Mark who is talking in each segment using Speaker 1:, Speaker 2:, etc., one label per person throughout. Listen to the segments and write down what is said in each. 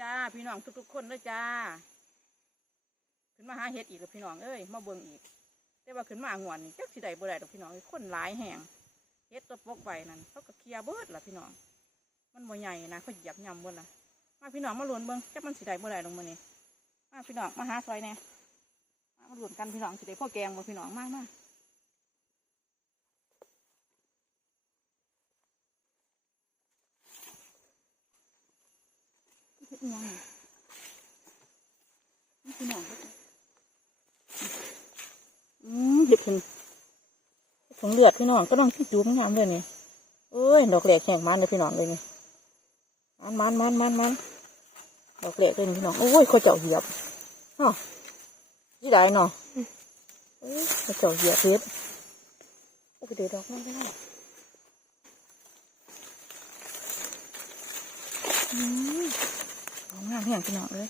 Speaker 1: จ้า พี่น้องทุกๆคนเลยจ้า ขึ้นมาหาเห็ดอีกแล้วพี่น้องเอ้ยมาเบิ่งอีก แต่ว่าขึ้นมาหวนนี่จักสิได้บ่ได้ดอกพี่น้องคนหลายแห่งเห็ดตัวปกใบนั่นเขาก็เคลียเบิดล่ะพี่น้อง มันบ่ใหญ่นะเขาหยียบยำบิดล่ะมาพี่น้องมาลุ้นเบิ่งจักมันสิได้บ่ได้ลงมานี่มาพี่น้องมาหาซอยแน่มามาลุ้นกันพี่น้องสิได้พ่อแกงบ่พี่น้องมากมาเฮ็ดอิห ยังนี่นี่พี่น้องเฮ็ดอิหยังอืมเห็ดถึงเห็ดถึงเลือดพี่น้องก็ต้องจุ่มงามเลยนี่เอ้ย ดอกแหลกแห้งมันเลยพี่น้องเลยนี่มันมันมันมันมันดอกแหลกเลยพี่น้อง โอ้ยเขาเจาะเหยียบอ๋อยี่ได้เนาะเอ้ยเขาเจาะเหยียบเพชรโอ้ยเดี๋ยวดอกมันไม่ได้อืม งามแห้งพี่น้องเลย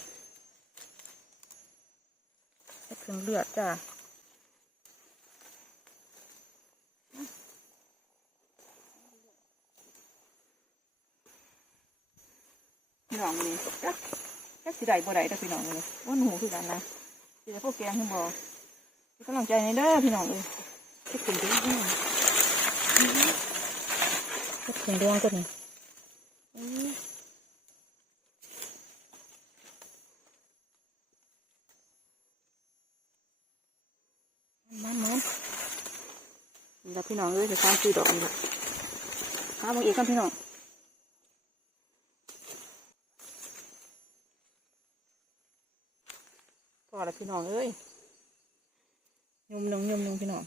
Speaker 1: เห็ดถึงเลือดจ้าพี่น้องนี่จักจักสิได้บ่ได้เด้อพี่น้องเลยว่าหนูคือกันนะสิได้พวกแกงให้บ่เป็นกำลังใจในเด้อพี่น้องเลยคิดถึงเด้อพี่น้องคิดถึงเรื่องตัวนี้อื้อมันมัน นี่ละพี่น้องเอ้ยจะสร้างซื้อดอกนี่ละหาบางอีกกันพี่น้องพอแล้วพี่น้องเอ้ยยมนึงยมนึงพี่น้อง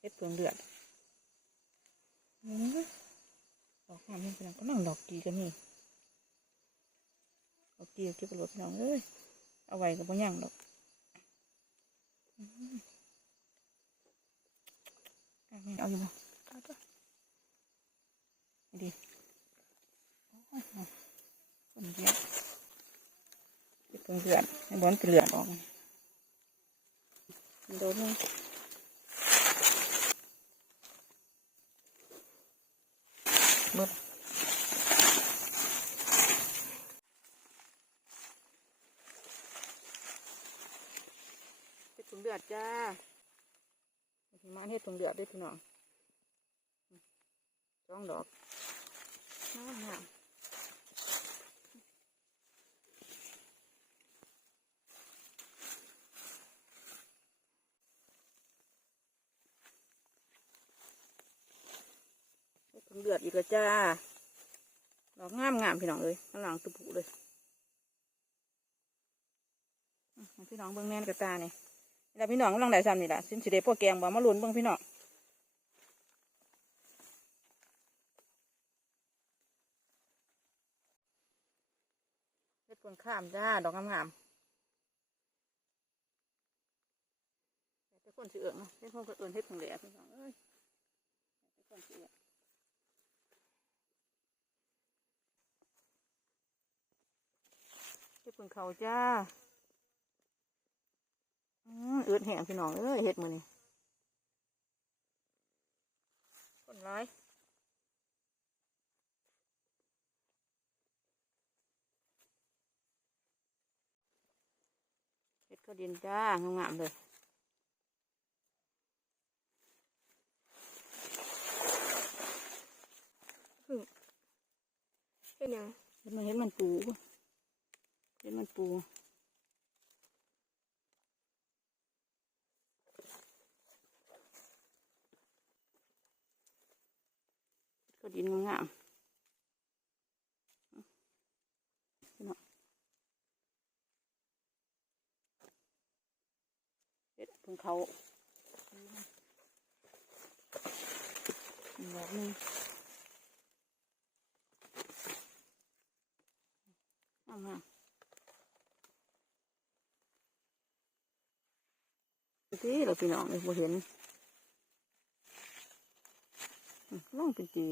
Speaker 1: เฮ็ดเปลืองเดือดดอกงามนี่พี่น้องก็นั่งดอกกีกันนี่ดอกกีเก็บไปโหลดพี่น้องเอ้ยเอาไว้กับบ่ย่างดอก เอาอยู่บ่ดีโอ้ยคนเดียวเก็บเปลือนให้บอนเป็นเหลืองออกมันโดนมั้งเบิดเฮ็ดถุงเดือดจ้า มาเฮ็ดถุงเดือดด้วยพี่น้องจ้องดอกน้ำงามถึงเดือดอีกแล้วจ้า ดอกงามงามพี่น้องเลยข้างหลังตุปุเลย พี่น้องเบิ้งแน่นกับตาเนี่ย แล้วพี่น้องกำลังได้ซ้ำนี่แหละสินสิเดพวกแกงบ่มาลุนเบิ้องพี่น้องเฮ็ดเพิ่งข้ามจ้าดอกงามงามๆแต่คนสิเอื้องเนาะเฮ็ดพวกก็เอื้อนเฮ็ดเพิ่งแหล่พี่น้องเอ้ยแต่คนสิเอื้องเก็บเพิ่งเขาจ้า อืมอืดแห้งพี่น้องเอ้ยเห็ดมือนี่คนร้ายเห็ดก็ดินจ้างามๆเลยพึ่ง
Speaker 2: เป็นหยัง
Speaker 1: เห็ดมันเห็ดมันปูเห็ดมันปู เห็ดก็ดินงามเห็ดพิ่งเขาอีกดอกนึงเอามาทีเราพี่น้องเลยบ่เห็นล่องเป็นจี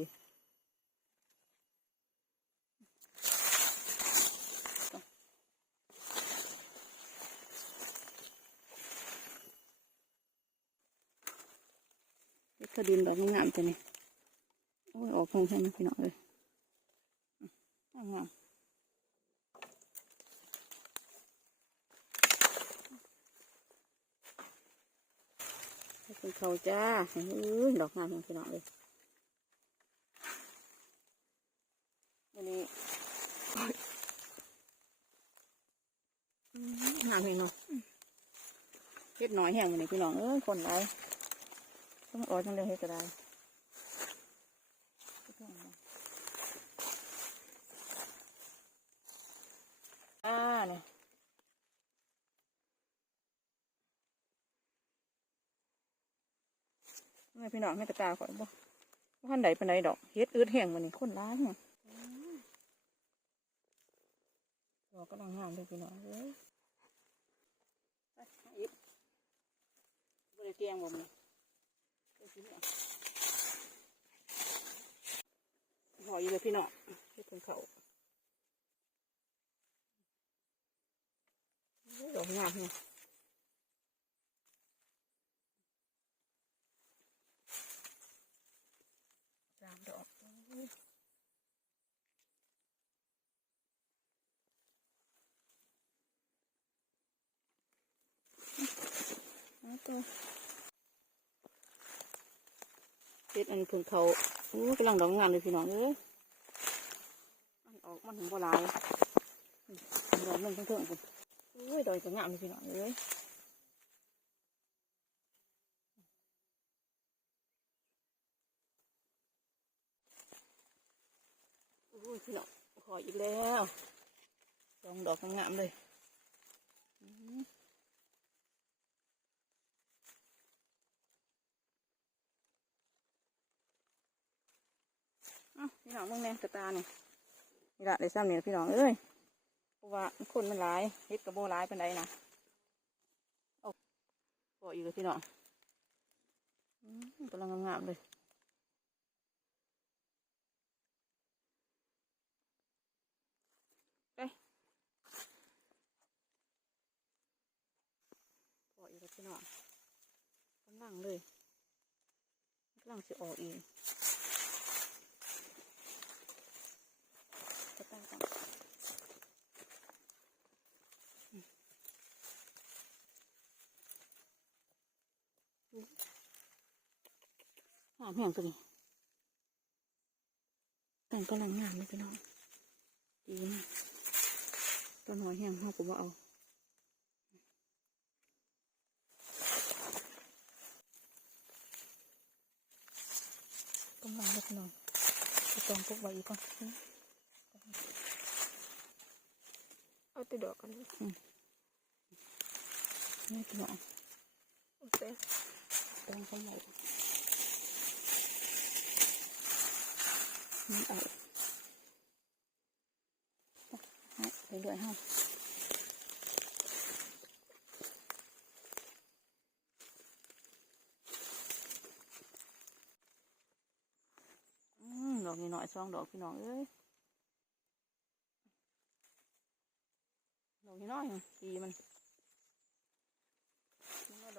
Speaker 1: ตะดินดอกงามๆตันี่โอ้ยออกเพงใช่ไหมพี่น้องเลยงามเป็นเขาจ้าเอ้ยดอกงามจริงพี่น้องเลยวันนี้งามเองเนาะเล็ดน้อยแห้งวันนี้พี่น้องเออคนไร ต้องเออจังเลยเฮ็ดก็ได้อ่าเนี่ยไม่พี่น้องไม่ตะกร้าข่อยบ่ว่าไหนใดเป็นใดดอกเฮ็ดอืดแห้งมันนี่คนร้ายเนี่ยดอกก็ลังงามเลยพี่น้องเอ้ยไปอีกบริเกียงบ่มี สิเนี่ยหอยเลยพี่น้องเฮ็ดเป็นเขาดอกงามเนี่ยสามดอกตัว เด็ดอันเพิ่งเขาโอ้ยกำลังดอกงามเลยพี่น้องเอ้ยมันออกมันถึงโบราณดอกหนึ่งเพิ่งๆคุณโอ้ยดอกจะงามเลยพี่น้องเอ้ยโอ้ยพี่น้องขออีกแล้วดอกดอกงามเลยอืม เอ้า พี่น้องเบิ่งแน่กระตาเนี่ยนี่ละได้ซ้ำนี่ล่ะพี่น้องเอ้ยเพราะว่าคนมันหลายเฮ็ดกระโบหลายเป็นไดนะโอ้พออีกเลยพี่น้องกำลังงามๆเลยไปพออีกเลยพี่น้องกำลังเลยกำลังสิออกอีก จะตั้งก่อน หอมแห้งตัวนี้แต่งกำลังงามเลยพี่น้องดีมากต้นหอยแห้งห้าผมว่าเอากำลังเลยพี่น้องจะต้องพกไว้อีกก่อน
Speaker 2: เอาแติดอกกัน
Speaker 1: นี่พี่น้อง
Speaker 2: โอเค
Speaker 1: ต้องเขาใหญ่นี่เอาไปเรื่อยๆห้าอืมด อกนี้หน่อยสองดอกพี่น้องเอ้ยดอกนี้น้อยดีมันนี่มา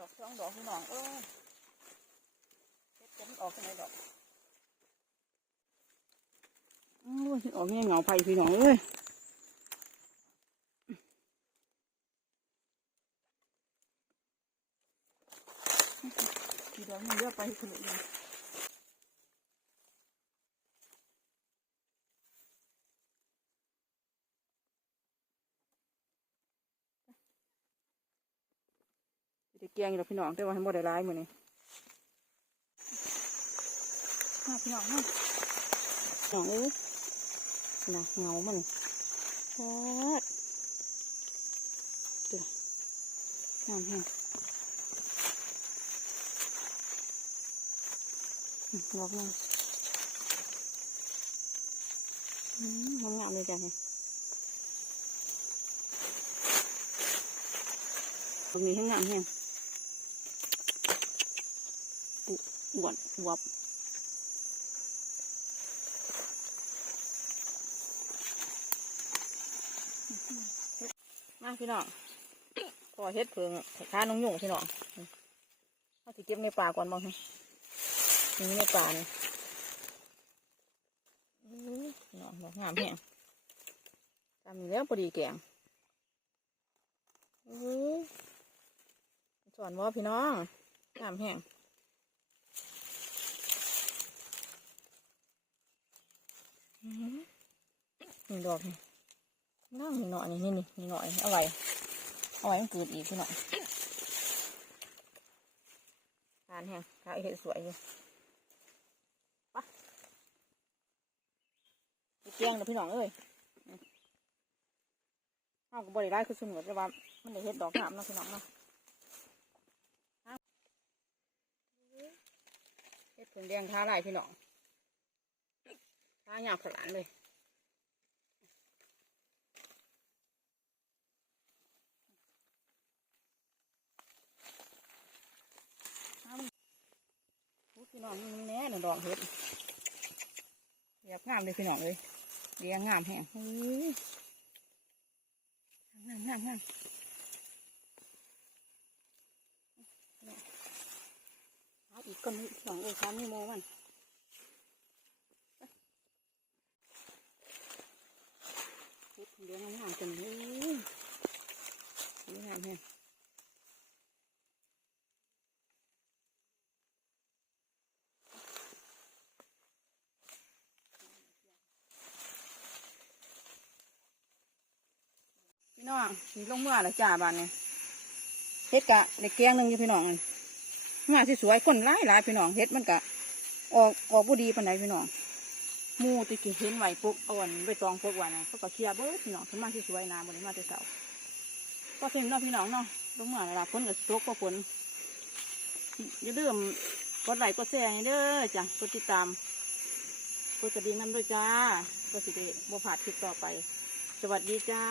Speaker 1: ด ออกเงี้ยเหงาไผ่พี่น้องเอ้ยทีเดียวมันเลือกไปคุณลยสิได้เกียงอยู่ดอกพี่น้องแต่ว่าให้บ่ได้ร้ายมือนี้พี่น้องพี่น้องเอ้ย นะเงามันโอ้ยเดี๋ยวงามแฮงอืมดอกนึงอืมงามงามเลยจ้ะเนี่ยตรงนี้ให้งามแฮงอ้วนวับ มาพี่น้องพอเฮ็ดเพิงค้าน้องยุ่งพี่น้องเขาสิเก็บในป่าก่อนมองนี่ในป่านี่น้องงามแห้งทำแล้วพอดีแกงสอนว่าพี่น้องงามแห้งอืมดอกนี่ นั่งนี่หน่อยนี่นี่นี่หน่อยเอาไว้เอาไว้มันเกิดอีกทีหน่อยทานแห้งขาวเห็ดสวยอยู่ปไปเกี้ยงเด้อพี่น้องเอ้ยนี่เอาก็บริได้คือสนุกแต่ว่ามันได้เห็ดดอกงามนะพี่น้องเนาะเห็ดผงแดงท้าลายพี่น้องท้าหยาบขลานเลย พี่น้องแน่นดอกเห็ดอยากงามเลยพี่น้องเลยเรียงงามแห้งงามงามงามเอาอีกคนนี้สองเอ้ยสามนี่โมมันเห็ดเรียงงามจังเลยเรียงามแห้ง พี่ น้องมีลงเมื่อละจ้าบ้านเนี่ยเฮ็ดกะในแกงหนึ่งอยู่พี่น้องอั่นมาสิสวยคนหลายหลายพี่น้องเฮ็ดมันกะ ออกออกบ่ดีปานใดพี่น้องมูตะกี้เห็นไหวปุ๊กเอาอันไปตองปุ๊กไว้นะเขาก็เคลียร์เบิดพี่น้องขึ้นมาสสวยๆนาบ่ได้มาแต่เช้าก็เต็มเนาะพี่น้องเนาะลงเมาเวลาฝนก็ตกก็ฝนอย่าลืมกดไลค์กดแชร์เด้อจ้ะกดติดตามกดกระดิ่งนำด้วยจ้าก็สิได้บ่พลาดคลิปต่อไป สวัสดีจ้า